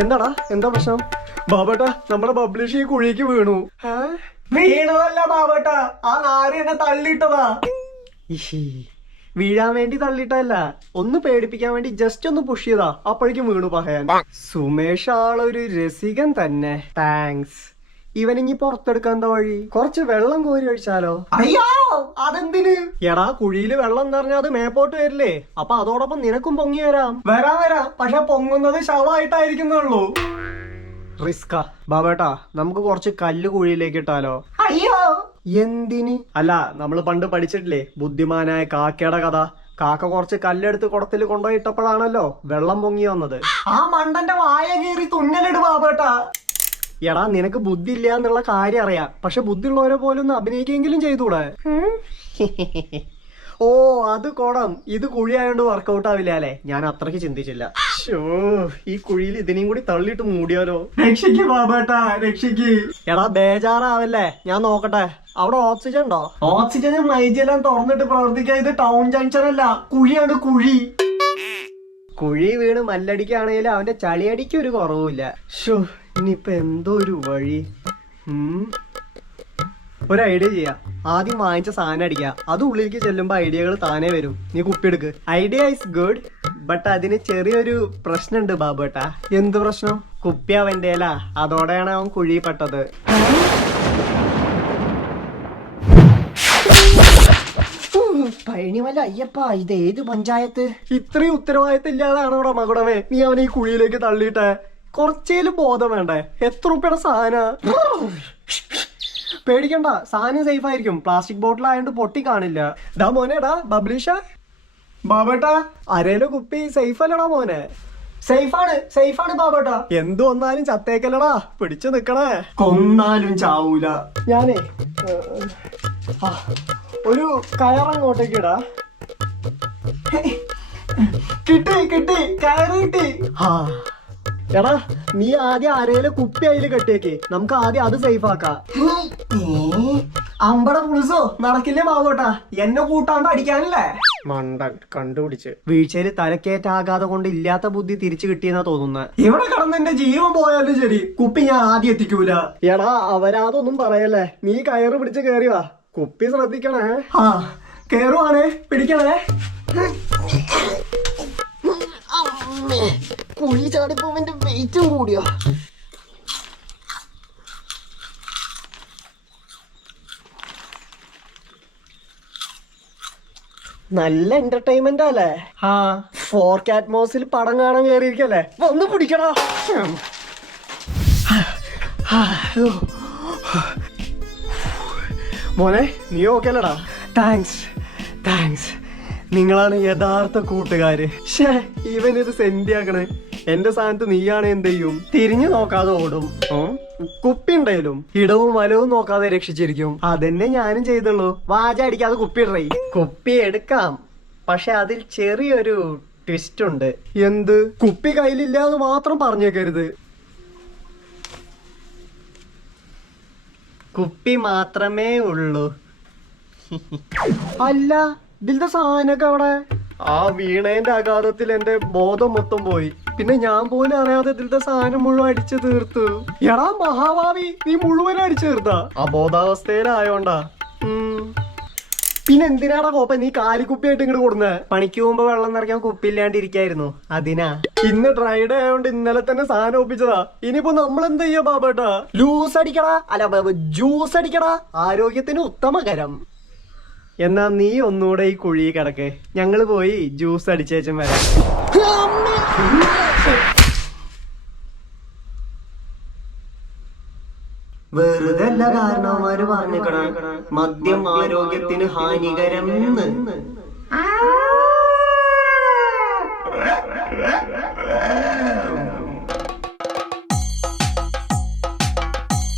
എന്താടാ, എന്താ പ്രശ്നം? ബാബേട്ടാ, നമ്മുടെ പബ്ലിഷ് ഈ കുഴിക്ക് വീണു. വീണതല്ല ബാബേട്ടാ, ആ നാരി എന്നെ തള്ളിയിട്ടതാ. വീഴാൻ വേണ്ടി തള്ളിയിട്ടല്ല, ഒന്ന് പേടിപ്പിക്കാൻ വേണ്ടി ജസ്റ്റ് ഒന്ന് പുഷ് ചെയ്താ, അപ്പോഴേക്കും വീണു പറയാൻ. സുമേഷ് ആളൊരു രസികൻ തന്നെ. താങ്ക്സ്. ഇവനിങ്ങി പുറത്തെടുക്കാൻ എന്താ വഴി? കുറച്ച് വെള്ളം കോരി ഒഴിച്ചാലോ? അയ്യോ, അതെന്തിന്? എടാ, കുഴിയില് വെള്ളം നിറഞ്ഞാൽ അത് മേപ്പോട്ട് വരില്ലേ? അപ്പൊ അതോടൊപ്പം നിനക്കും പൊങ്ങി വരാം. വരാം, പക്ഷെ പൊങ്ങുന്നത് ശവമായിട്ടായിരിക്കുന്നുള്ളൂ. റിസ്കാ. ബാബേട്ടാ, നമുക്ക് കുറച്ച് കല്ല് കുഴിയിലേക്ക് ഇട്ടാലോ? അയ്യോ, എന്തിന്? അല്ല, നമ്മള് പണ്ട് പഠിച്ചിട്ടില്ലേ ബുദ്ധിമാനായ കാക്കയുടെ കഥ? കാക്ക കുറച്ച് കല്ലെടുത്ത് കുടത്തിൽ കൊണ്ടുപോയിട്ടപ്പോഴാണല്ലോ വെള്ളം പൊങ്ങി വന്നത്. ആ മണ്ടന്റെ വായ കീറി തുന്നലിട് ബാബേട്ടാ. എടാ, നിനക്ക് ബുദ്ധി ഇല്ല എന്നുള്ള കാര്യം അറിയാം, പക്ഷെ ബുദ്ധി ഉള്ളവരെ പോലെ ഒന്ന് അഭിനയിക്കെങ്കിലും ചെയ്തൂടെ? ഓ, അത് കുടം, ഇത് കുഴിയായോണ്ട് വർക്കൗട്ട് ആവില്ല അല്ലേ? ഞാൻ അത്രയ്ക്ക് ചിന്തിച്ചില്ല. ഈ കുഴിയിൽ ഇതിനെയും കൂടി തള്ളിയിട്ട് മൂടിയാലോ? രക്ഷിക്ക് ബാബേട്ടാ, രക്ഷിക്ക്. എടാ, ബേജാറാവല്ലേ, ഞാൻ നോക്കട്ടെ. അവിടെ ഓക്സിജൻ ഉണ്ടോ? ഓക്സിജനും നൈജെല്ലാം തുറന്നിട്ട് പ്രവർത്തിക്കാൻ. ഇത് ടൗൺ ജംഗ്ഷൻ അല്ല, കുഴിയാണ്, കുഴി. കുഴി വീണ് മല്ലടിക്കാണെങ്കിലും അവന്റെ ചളിയടിക്ക് ഒരു കുറവുമില്ല. ഇനിയിപ്പൊ എന്തോ ഒരു വഴി. ഒരു ഐഡിയ ചെയ്യാം. ആദ്യം വാങ്ങിച്ച സാധനം അടിക്കുക, അത് ഉള്ളിലേക്ക് ചെല്ലുമ്പോ ഐഡിയകൾ താനേ വരും. നീ കുപ്പിയെടുക്ക്. ഐഡിയ ഈസ് ഗുഡ്, ബട്ട് അതിന് ചെറിയൊരു പ്രശ്നമുണ്ട് ബാബേട്ടാ. എന്ത് പ്രശ്നം? കുപ്പി അവന്റെ അല്ല, അതോടെയാണ് അവൻ കുഴിപ്പെട്ടത്. പഴനിമല അയ്യപ്പ, ഇത് ഏത് പഞ്ചായത്ത്? ഇത്രയും ഉത്തരവാദിത്തം ഇല്ലാതാണോ അവിടെ മകുടമേ നീ അവനെ ഈ കുഴിയിലേക്ക് തള്ളിയിട്ടെ? കുറച്ചേലും ബോധം വേണ്ടേ? എത്ര റുപ്യയുടെ സാധന? പേടിക്കണ്ട, സാധനം സേഫ് ആയിരിക്കും. പ്ലാസ്റ്റിക് ബോട്ടിൽ ആയതുകൊണ്ട് പൊട്ടി കാണില്ല. ഡാ മോനെടാ ബബ്ലീഷ, ബാബേട്ടാ, അരയിലെ കുപ്പി സേഫ് അല്ലടാ മോനെ? സേഫാണ് ബാബേട്ടാ. എന്തു വന്നാലും ചത്തേക്കല്ലടാ, പിടിച്ചു നിക്കണേ. കൊന്നാലും ചാവൂല. ഞാനേ ഒരു കയറങ്ങോട്ടേക്ക് ഇടാ. കിട്ടി, കയറ് കിട്ടി. എടാ, നീ ആദ്യം അരയിലെ കുപ്പി അതില് കെട്ടിയേക്ക്, നമുക്ക് ആദ്യം അത് സേഫ് ആക്കാം. അമ്പട പുളിസോ, നടക്കില്ലേ ബാബോട്ടാ? എന്നെ കൂട്ടാണ്ട് അടിക്കാനല്ലേ? മണ്ടൻ കണ്ടുപിടിച്ച്. വീഴ്ചയില് തലക്കേറ്റാകാതെ കൊണ്ട് ഇല്ലാത്ത ബുദ്ധി തിരിച്ചു കിട്ടിയെന്നാ തോന്നുന്നത്. ഇവിടെ കിടന്ന് എന്റെ ജീവൻ പോയാലും ശരി, കുപ്പി ഞാൻ ആദ്യം എത്തിക്കൂല. എടാ, അവരാതൊന്നും പറയല്ലേ, നീ കയറ് പിടിച്ച് കേറിവാ. കുപ്പി ശ്രദ്ധിക്കണേ. കേറുവാണേ, പിടിക്കണേ. കുഴി ചാടിപ്പോ എന്റെ വെയിറ്റും കൂടിയോ? നല്ല എന്റർടൈൻമെന്റ് അല്ലേ? 4K അറ്റ്മോസിൽ പടം കാണാൻ കയറിയിരിക്കല്ലേ? ഒന്ന് പിടിക്കടാ. മോനെ, നീ ഓക്കെ അല്ലടാ? താങ്ക്സ്. നിങ്ങളാണ് യഥാർത്ഥ കൂട്ടുകാര്. ഇവനിത് സെന്റിയാക്കണേ. എന്റെ സ്ഥാനത്ത് നീയാണ് എന്ത് ചെയ്യും? തിരിഞ്ഞു നോക്കാതെ ഓടും. കുപ്പി ഉണ്ടായാലും ഇടവും വലവും നോക്കാതെ രക്ഷിച്ചിരിക്കും. അതെന്നെ ഞാനും ചെയ്തുള്ളൂ. വാച അടിക്കാതെ കുപ്പി ഇടറേ. കുപ്പി എടുക്കാം, പക്ഷെ അതിൽ ചെറിയൊരു ട്വിസ്റ്റ് ഉണ്ട്. എന്ത്? കുപ്പി കയ്യിലില്ല എന്ന് മാത്രം പറഞ്ഞേക്കരുത്. കുപ്പി മാത്രമേ ഉള്ളൂ. അല്ല, ഇതിന്റെ സാധനമൊക്കെ അവിടെ? ആ വീണേന്റെ ആഘാതത്തിൽ എന്റെ ബോധം മൊത്തം പോയി. പിന്നെ ഞാൻ പോലും അറിയാതെ ഇതിന്റെ സാധനം മുഴുവൻ അടിച്ചു തീർത്തു. എടാ മഹാഭാവി, നീ മുഴുവൻ അടിച്ചു തീർത്താ? അബോധാവസ്ഥയിലായോണ്ടാ. പിന്നെ എന്തിനാടാ കോപ്പ നീ കാലിക്കുപ്പിയായിട്ട് ഇങ്ങോട്ട് കൊടുന്നേ? പണിക്ക് പോകുമ്പോ വെള്ളം നിറയ്ക്കാൻ കുപ്പി ഇല്ലാണ്ടിരിക്കായിരുന്നു, അതിനാ. ഇന്ന് ഡ്രൈഡേ ആയതുകൊണ്ട് ഇന്നലെ തന്നെ സാധനം ഒപ്പിച്ചതാ. ഇനിയിപ്പോ നമ്മൾ എന്ത് ചെയ്യാ ബാബേട്ടാ? ജ്യൂസ് അടിക്കടാ, ആരോഗ്യത്തിന് ഉത്തമകരം. എന്നാ നീ ഒന്നുകൂടെ ഈ കുഴി കിടക്ക്, ഞങ്ങള് പോയി ജ്യൂസ് അടിച്ചേച്ചും വരാം. വെറുതെ എല്ലാ കാരണവന്മാര് പറഞ്ഞിക്കണ മദ്യം ആരോഗ്യത്തിന് ഹാനികരം.